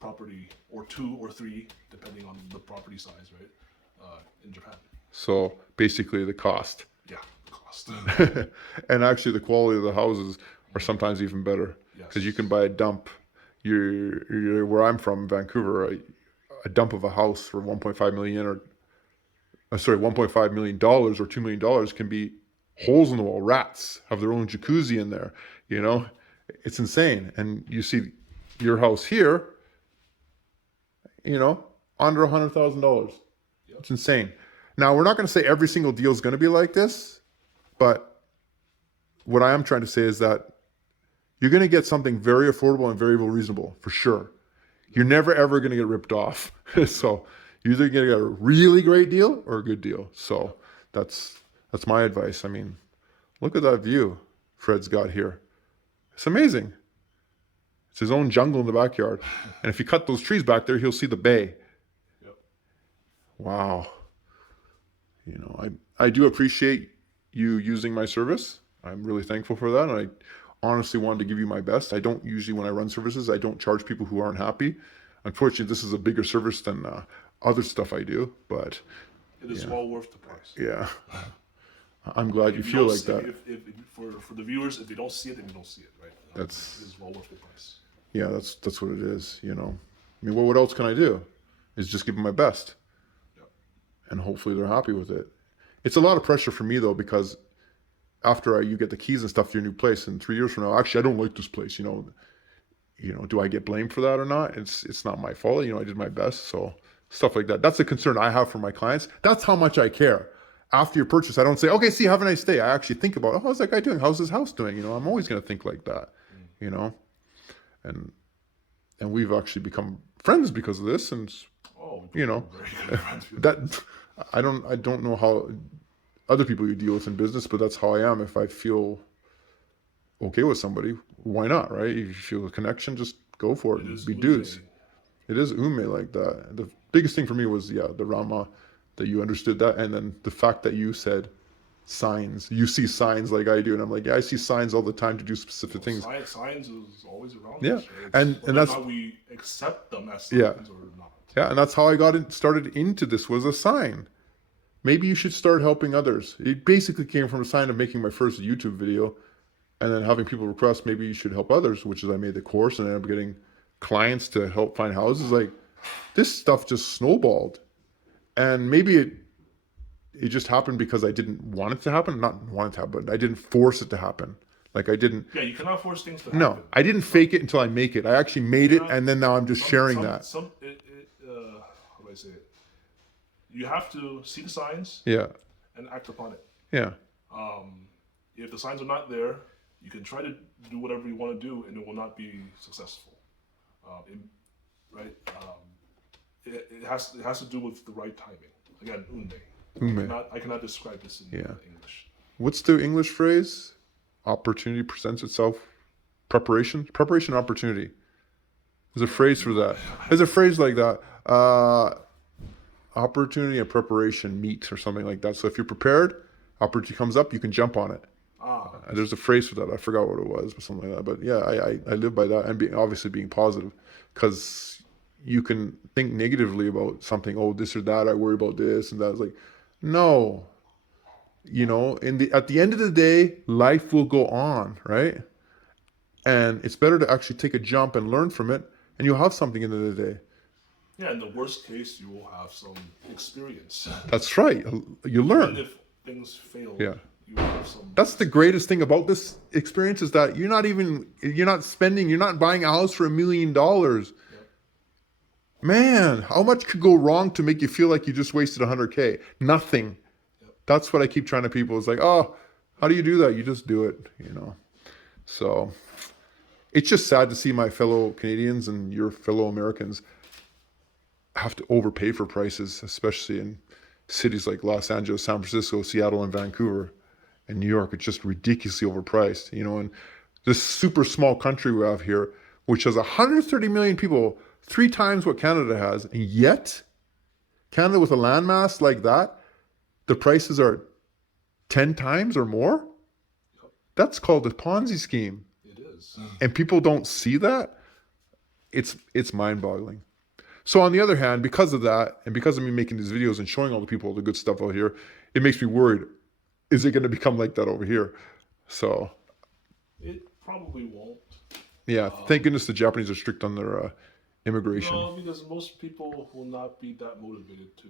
property, or 2 or 3, depending on the property size, right? In Japan. So basically the cost. Yeah, the cost. And actually the quality of the houses are sometimes even better, because you can buy a dump. You're where I'm from, Vancouver, a dump of a house for $1.5 million or $1.5 million or $2 million can be holes in the wall. Rats have their own jacuzzi in there. You know, it's insane. And you see your house here, you know, under $100,000. Yep. It's insane. Now, we're not going to say every single deal is going to be like this, but what I am trying to say is that you're going to get something very affordable and very reasonable, for sure. You're never, ever going to get ripped off. So you're either going to get a really great deal or a good deal. So that's my advice. I mean, look at that view Fred's got here. It's amazing. It's his own jungle in the backyard. And if you cut those trees back there, he'll see the bay. Yep. Wow. You know, I do appreciate you using my service. I'm really thankful for that. And I honestly wanted to give you my best. I don't usually, when I run services, I don't charge people who aren't happy. Unfortunately, this is a bigger service than other stuff I do, but it is well worth the price. Yeah. I'm glad you feel like that. If for the viewers, if they don't see it, then you don't see it, right? It is well worth the price. Yeah, that's what it is, you know. I mean, what else can I do? Is just give them my best. Yep. And hopefully they're happy with it. It's a lot of pressure for me, though, because after you get the keys and stuff to your new place, and 3 years from now, actually, I don't like this place, you know, do I get blamed for that or not? It's not my fault. You know, I did my best. So stuff like that. That's a concern I have for my clients. That's how much I care. After your purchase, I don't say, okay, see, have a nice day. I actually think about, how's that guy doing? How's his house doing? You know, I'm always going to think like that, you know, and we've actually become friends because of this. And, you know, that I don't know how other people you deal with in business, but that's how I am. If I feel okay with somebody, why not, right? If you feel a connection, just go for it. Be dudes. It is ume like that. The biggest thing for me was, the Rama, that you understood that, and then the fact that you said signs. You see signs like I do, and I'm like, I see signs all the time to do specific things. Signs is always around. Yeah, us, right? and that's how we accept them as signs or not. Yeah, and that's how I started into this, was a sign. Maybe you should start helping others. It basically came from a sign of making my first YouTube video, and then having people request, maybe you should help others, which is I made the course and ended up getting clients to help find houses. Like, this stuff just snowballed. And maybe it just happened because I didn't want it to happen. Not want it to happen, but I didn't force it to happen. Like, I didn't. Yeah, you cannot force things to happen. No, I didn't fake it until I make it. I actually made it, and then now I'm just sharing that. How do I say it? You have to see the signs. Yeah. And act upon it. Yeah. If the signs are not there, you can try to do whatever you want to do, and it will not be successful. Right? It has to do with the right timing. Again, unde. I cannot describe this in English. What's the English phrase? Opportunity presents itself. Preparation, opportunity. There's a phrase for that. There's a phrase like that. Opportunity and preparation meet, or something like that. So if you're prepared, opportunity comes up, you can jump on it. There's a phrase for that. I forgot what it was, but something like that. But yeah, I live by that, and obviously being positive, because you can think negatively about something. Oh, this or that. I worry about this and that. It's like, no. You know, at the end of the day, life will go on, right? And it's better to actually take a jump and learn from it, and you'll have something in the end of the day. Yeah, in the worst case, you will have some experience. That's right. You learn. Even if things fail, you have some. That's the greatest thing about this experience is that you're not buying a house for $1 million. Man, how much could go wrong to make you feel like you just wasted 100K? Nothing. That's what I keep trying to people. It's like, oh, how do you do that? You just do it, So it's just sad to see my fellow Canadians and your fellow Americans have to overpay for prices, especially in cities like Los Angeles, San Francisco, Seattle, and Vancouver, and New York. It's just ridiculously overpriced, and this super small country we have here, which has 130 million people, 3 times what Canada has, and yet Canada with a landmass like that, the prices are 10 times or more. That's called a Ponzi scheme. It is. And people don't see that. It's mind-boggling. So on the other hand, because of that, and because of me making these videos and showing all the people the good stuff out here, it makes me worried. Is it going to become like that over here? So it probably won't. Yeah, thank goodness the Japanese are strict on their immigration. No, because most people will not be that motivated to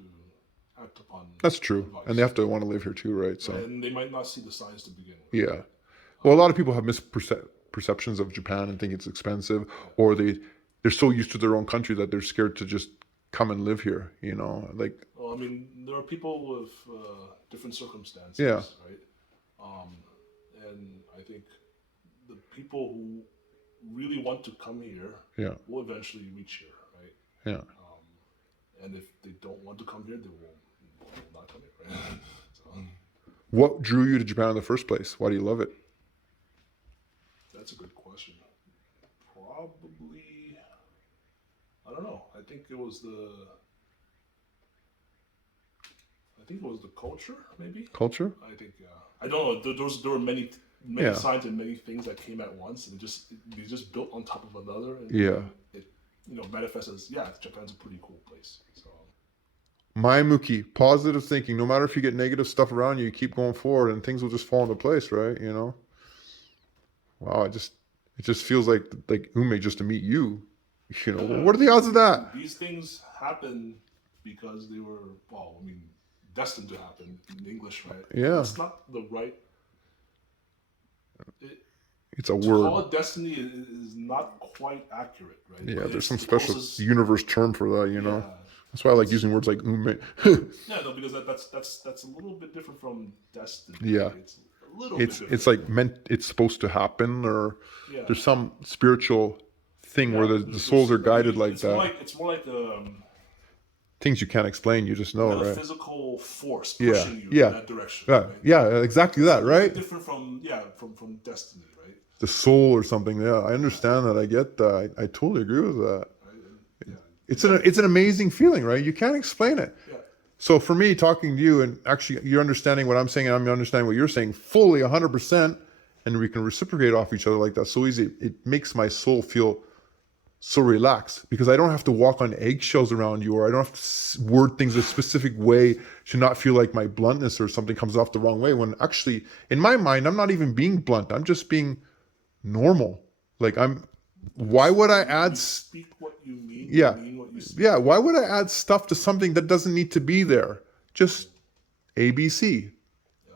act upon. That's true, advice. And they have to want to live here too, right? So and they might not see the signs to begin with. Yeah, well, a lot of people have misperceptions of Japan and think it's expensive, or they're so used to their own country that they're scared to just come and live here. Like. Well, I mean, there are people with different circumstances, Yeah. right? And I think the people who really want to come here will eventually reach here, right? Yeah. And if they don't want to come here, they will not come here, right? So, what drew you to Japan in the first place? Why do you love it? that's a good question. Probably, I don't know. I think it was the culture, maybe. Culture? I think, I don't know. There were many signs and many things that came at once, and they just built on top of another. And it manifests as, Japan's a pretty cool place. So. Maemuki, positive thinking. No matter if you get negative stuff around you, you keep going forward, and things will just fall into place, right? Wow, it just feels like Ume just to meet you. What are the odds of that? These things happen because they were, destined to happen in English, right? Yeah. It's not the right. It's a to word. call it destiny is not quite accurate, right? Yeah, But there's some special universe term for that, Yeah. That's why I like using words like ume. Yeah, no, because that's a little bit different from destiny. Yeah. It's a little bit different. It's like it's supposed to happen, or there's some spiritual thing where the souls are guided like that. It's more like things you can't explain, you just know, a right? physical force pushing you in that direction. Yeah, right? yeah, exactly that, right? Different from destiny, right? The soul or something. Yeah, I understand that. I get that. I totally agree with that. Right? It's an amazing feeling, right? You can't explain it. Yeah. So for me, talking to you, and actually you're understanding what I'm saying, and I'm understanding what you're saying fully 100%, and we can reciprocate off each other like that so easy. It makes my soul feel so relaxed, because I don't have to walk on eggshells around you, or I don't have to word things a specific way to not feel like my bluntness or something comes off the wrong way, when actually in my mind I'm not even being blunt. I'm just being normal. Like why would I add speak what you mean? Yeah. You mean what you speak. Yeah, why would I add stuff to something that doesn't need to be there? Just ABC.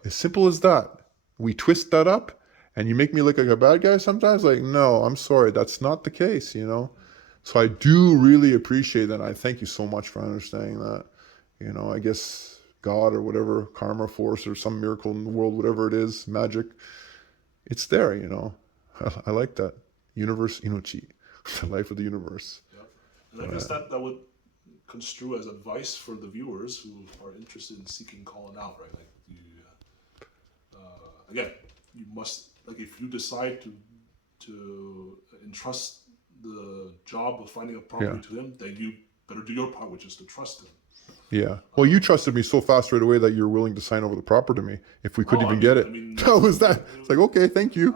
As simple as that. We twist that up, and you make me look like a bad guy sometimes. Like, no, I'm sorry, that's not the case, So I do really appreciate that. I thank you so much for understanding that. I guess God or whatever, karma force or some miracle in the world, whatever it is, magic, it's there, I like that. Universe Inochi, the life of the universe. Yeah. And I guess that would construe as advice for the viewers who are interested in seeking calling out, right? Like again, you must, if you decide to entrust the job of finding a property to him, then you better do your part, which is to trust him. Yeah. Well, you trusted me so fast right away that you're willing to sign over the property to me if we couldn't even get it. How was that? It's like, okay, thank you.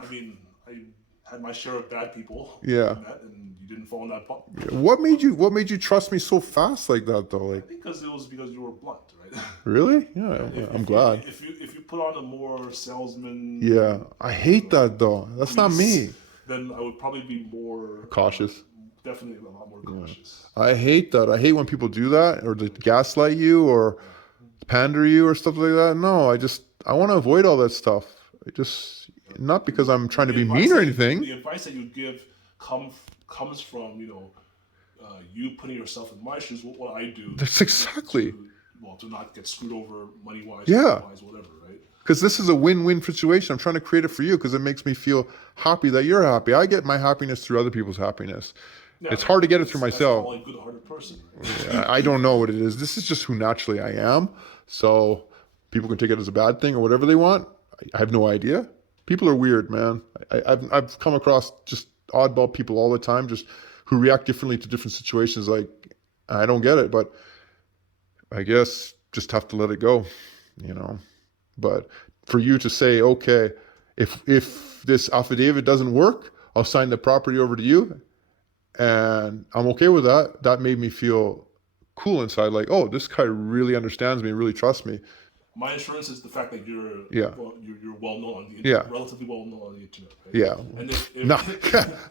I had my share of bad people. Yeah. And you didn't fall in that pot. What made you trust me so fast like that, though? I think because you were blunt, right? Really? Yeah. I'm glad. If you put on a more salesman. Yeah, I hate that though. That's not me. Then I would probably be more cautious. Definitely a lot more cautious. I hate that. I hate when people do that, or they gaslight you, or pander you, or stuff like that. No, I want to avoid all that stuff. Not because I'm trying to be mean or anything. The advice that you give comes from, you putting yourself in my shoes, what I do. That's exactly. To not get screwed over money-wise, whatever, right? Because this is a win-win situation. I'm trying to create it for you because it makes me feel happy that you're happy. I get my happiness through other people's happiness. Yeah, it's hard to get it through myself. That's a good-hearted person. Yeah, I don't know what it is. This is just who naturally I am. So people can take it as a bad thing or whatever they want. I have no idea. People are weird, man. I've come across just oddball people all the time, just who react differently to different situations. Like, I don't get it, but I guess just have to let it go, But for you to say, okay, if this affidavit doesn't work, I'll sign the property over to you, and I'm okay with that. That made me feel cool inside, like, oh, this guy really understands me, really trusts me. My insurance is the fact that you're well known on the internet, relatively well known on the internet. Right? Yeah. And if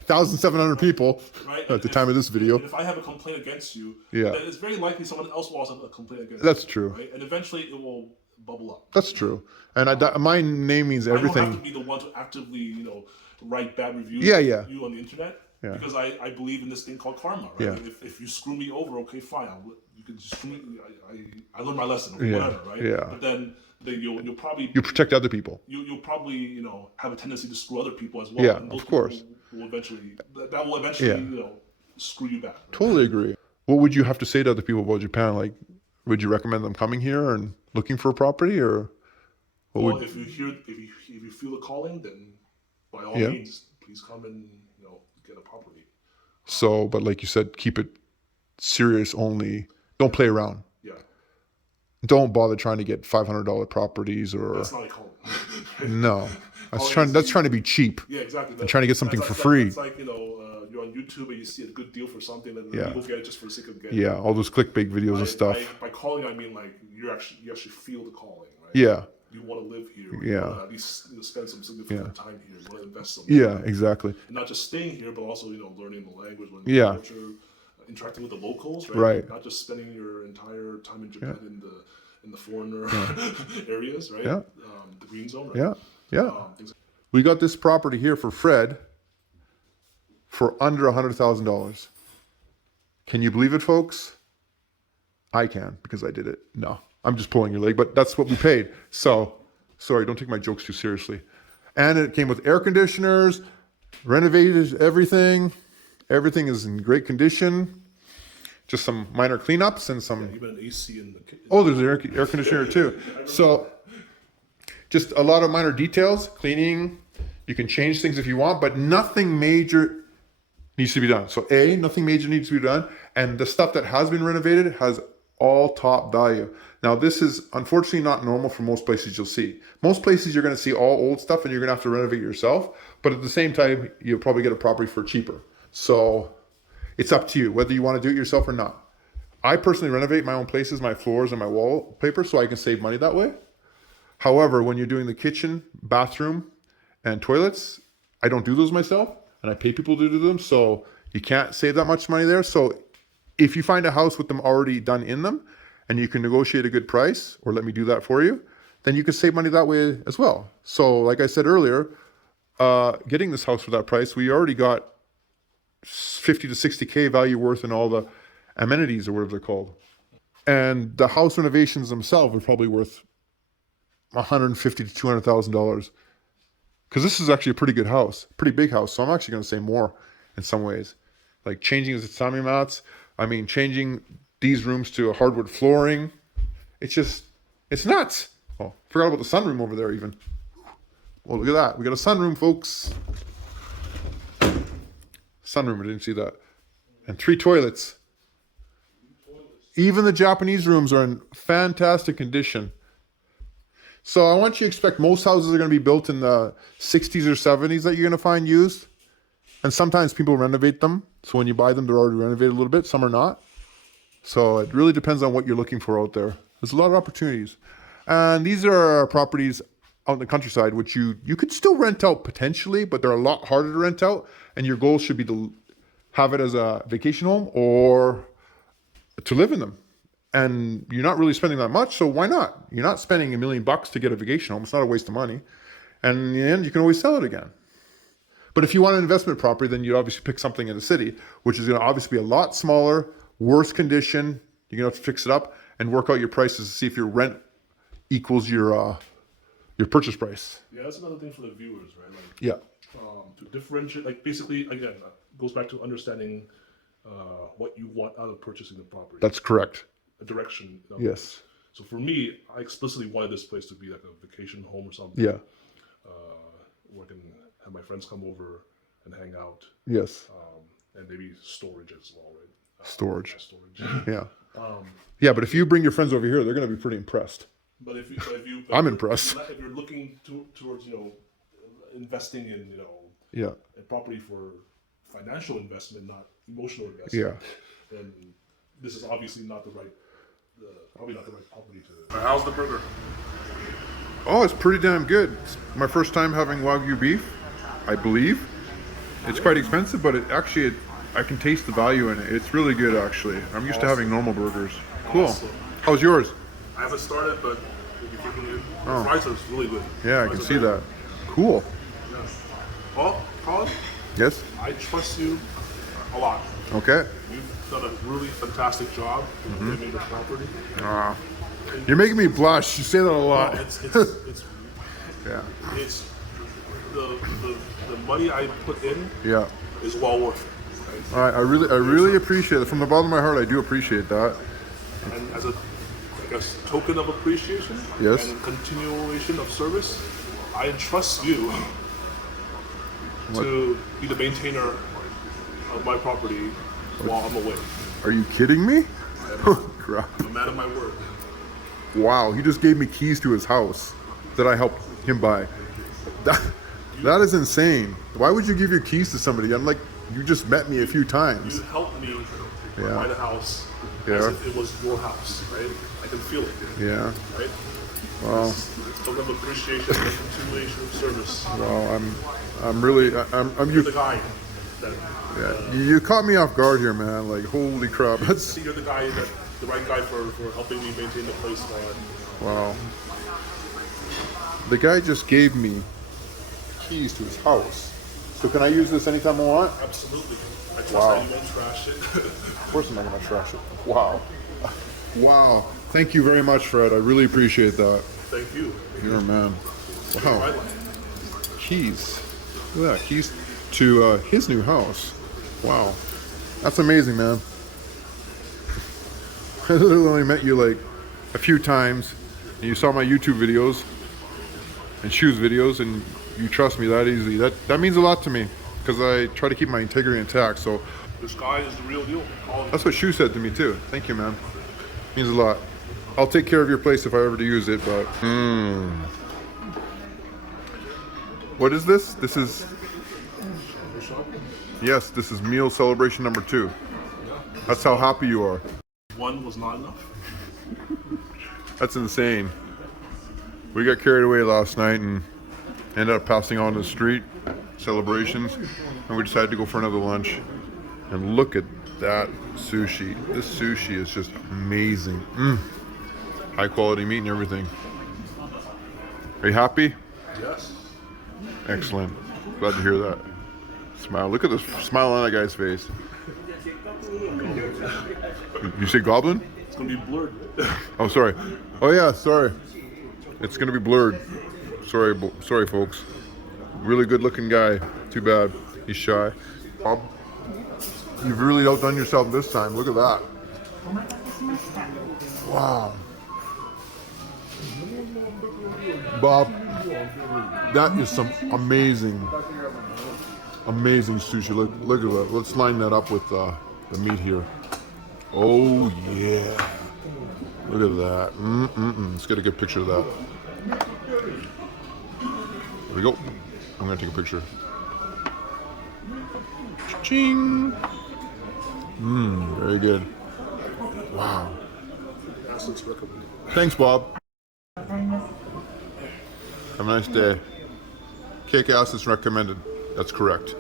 1,700 people at the time of this video. If I have a complaint against you, then it's very likely someone else will also have a complaint against you. That's true. Right? And eventually it will bubble up. That's true. And my name means everything. I don't have to be the one to actively, write bad reviews you on the internet. Yeah. Because I believe in this thing called karma, right? Yeah. If you screw me over, okay, fine. You can just screw me. I learned my lesson, or whatever, right? Yeah. But then you'll probably protect other people. You'll probably have a tendency to screw other people as well. Yeah, and those of course. Will eventually screw you back. Right? Totally agree. What would you have to say to other people about Japan? Like, would you recommend them coming here and looking for a property, or? If you feel the calling, then by all means, please come and get a property. So, but like you said, keep it serious only. Don't play around. Yeah. Don't bother trying to get $500 properties or. That's not a calling. No, that's trying to be cheap. Yeah, exactly. And trying to get something for free. It's like you're on YouTube and you see a good deal for something, and people get it just for the sake of getting. Yeah, all those clickbait videos and stuff. By calling, I mean like you actually feel the calling, right? Yeah. You want to live here. Yeah. You want to at least spend some significant time here. You want to invest some. Yeah, exactly. And not just staying here, but also learning the language, learning the culture, interacting with the locals, right? Right. Not just spending your entire time in Japan in the foreigner areas, right? Yeah. The green zone, right? Yeah. We got this property here for Fred for under $100,000. Can you believe it, folks? I can, because I did it. No, I'm just pulling your leg, but that's what we paid. So, sorry, don't take my jokes too seriously. And it came with air conditioners, renovated everything. Everything is in great condition. Just some minor cleanups and some. Even an AC in the kitchen. Oh, there's an air conditioner too. So, just a lot of minor details, cleaning. You can change things if you want, but nothing major needs to be done. So, nothing major needs to be done, and the stuff that has been renovated has all top value. Now, this is unfortunately not normal for most places you'll see. Most places you're going to see all old stuff and you're going to have to renovate yourself, but at the same time, you'll probably get a property for cheaper. So it's up to you whether you want to do it yourself or not. I personally renovate my own places, my floors and my wallpaper, so I can save money that way. However, when you're doing the kitchen, bathroom, and toilets, I don't do those myself, and I pay people to do them, so you can't save that much money there. So if you find a house with them already done in them, and you can negotiate a good price, or let me do that for you, then you can save money that way as well. So like I said earlier, getting this house for that price, we already got 50 to 60K value worth in all the amenities or whatever they're called. And the house renovations themselves are probably worth $150,000 to $200,000. Because this is actually a pretty good house, pretty big house. So I'm actually going to say more in some ways. Like changing the tatami mats, changing these rooms to a hardwood flooring. It's nuts. Oh, forgot about the sunroom over there even. Oh, look at that. We got a sunroom, folks. Sunroom, I didn't see that. And 3 toilets. Even the Japanese rooms are in fantastic condition. So I want you to expect most houses are going to be built in the 60s or 70s that you're going to find used. And sometimes people renovate them. So when you buy them, they're already renovated a little bit. Some are not. So it really depends on what you're looking for out there. There's a lot of opportunities. And these are properties out in the countryside, which you could still rent out potentially, but they're a lot harder to rent out. And your goal should be to have it as a vacation home or to live in them. and you're not really spending that much, so why not? You're not spending $1 million to get a vacation home. It's not a waste of money. And in the end, you can always sell it again. But if you want an investment property, then you obviously pick something in the city, which is going to obviously be a lot smaller, worse condition. You're going to have to fix it up and work out your prices to see if your rent equals your purchase price. Yeah, that's another thing for the viewers, right? Like, yeah. To differentiate, like basically, again, goes back to understanding what you want out of purchasing the property. That's correct. A direction. Yes. So for me, I explicitly wanted this place to be like a vacation home or something. Yeah. Where I can have my friends come over and hang out. Yes. And maybe storage as well, right? Storage. Yeah. Yeah, but if you bring your friends over here, they're going to be pretty impressed. But if you I'm impressed. If you're looking towards investing in yeah, a property for financial investment, not emotional investment. Yeah. Then this is obviously not probably not the right property to. How's the burger? Oh, it's pretty damn good. It's my first time having Wagyu beef, I believe. It's quite expensive, but I can taste the value in it. It's really good, actually. I'm used to having normal burgers. Cool. Awesome. How's yours? I haven't started, but we'll be keeping it. The Oh. fries are really good. Yeah, I can see that. Cool. Well, Colin, Yes? I trust you a lot. Okay. You've done a really fantastic job in getting the property. You're making me blush. You say that a lot. It's Yeah. it's the money I put in Yeah. is well worth it. Right? I really appreciate it. From the bottom of my heart, I do appreciate that. And as a token of appreciation Yes. and continuation of service, I entrust you to be the maintainer of my property while I'm away. Are you kidding me? Crap. I'm a man of my word. Wow, he just gave me keys to his house that I helped him buy. That is insane. Why would you give your keys to somebody? I'm like, you just met me a few times. You helped me Yeah. buy the house Yeah. as if it was your house, right? I can feel it, Yeah. right? Well, It's token of appreciation and continuation of service. well, I'm really, You're the guy that. yeah. You caught me off guard here, man. Like, holy crap. That's, You're the right guy for helping me maintain the place while wow. The guy just gave me keys to his house. So can I use this anytime I want? absolutely. I trust Wow. that you won't trash it. Of course I'm not gonna trash it. Wow. Wow. Thank you very much, Fred. I really appreciate that. Thank you. You're a man. My Wow. life. Keys. Look at that. Keys to his new house. Wow. That's amazing, man. I literally only met you like a few times, and you saw my YouTube videos and shoes videos, and you trust me that easy. That means a lot to me, because I try to keep my integrity intact. So This guy is the real deal. that's what Shu said to me too. Thank you, man. Means a lot. I'll take care of your place if I ever to use it, but what is this? This is, yes, this is meal celebration number 2. That's how happy you are. One was not enough. That's insane. We got carried away last night and ended up passing on the street celebrations, and we decided to go for another lunch. And look at that sushi. This sushi is just amazing. High quality meat and everything. Are you happy? Yes. Excellent. Glad to hear that. Smile. Look at the smile on that guy's face. You say goblin? It's gonna be blurred. Oh, sorry. Oh yeah, sorry. It's gonna be blurred. Sorry, folks. Really good-looking guy. Too bad he's shy. Bob, you've really outdone yourself this time. Look at that. Wow. Bob, that is some amazing sushi. Look at that. Let's line that up with the meat here. Oh yeah. Look at that. Let's get a good picture of that. There we go. I'm gonna take a picture. Ching. Very good. Wow. Assets recommended. Thanks, Bob. Have a nice day. Cake assets recommended. That's correct.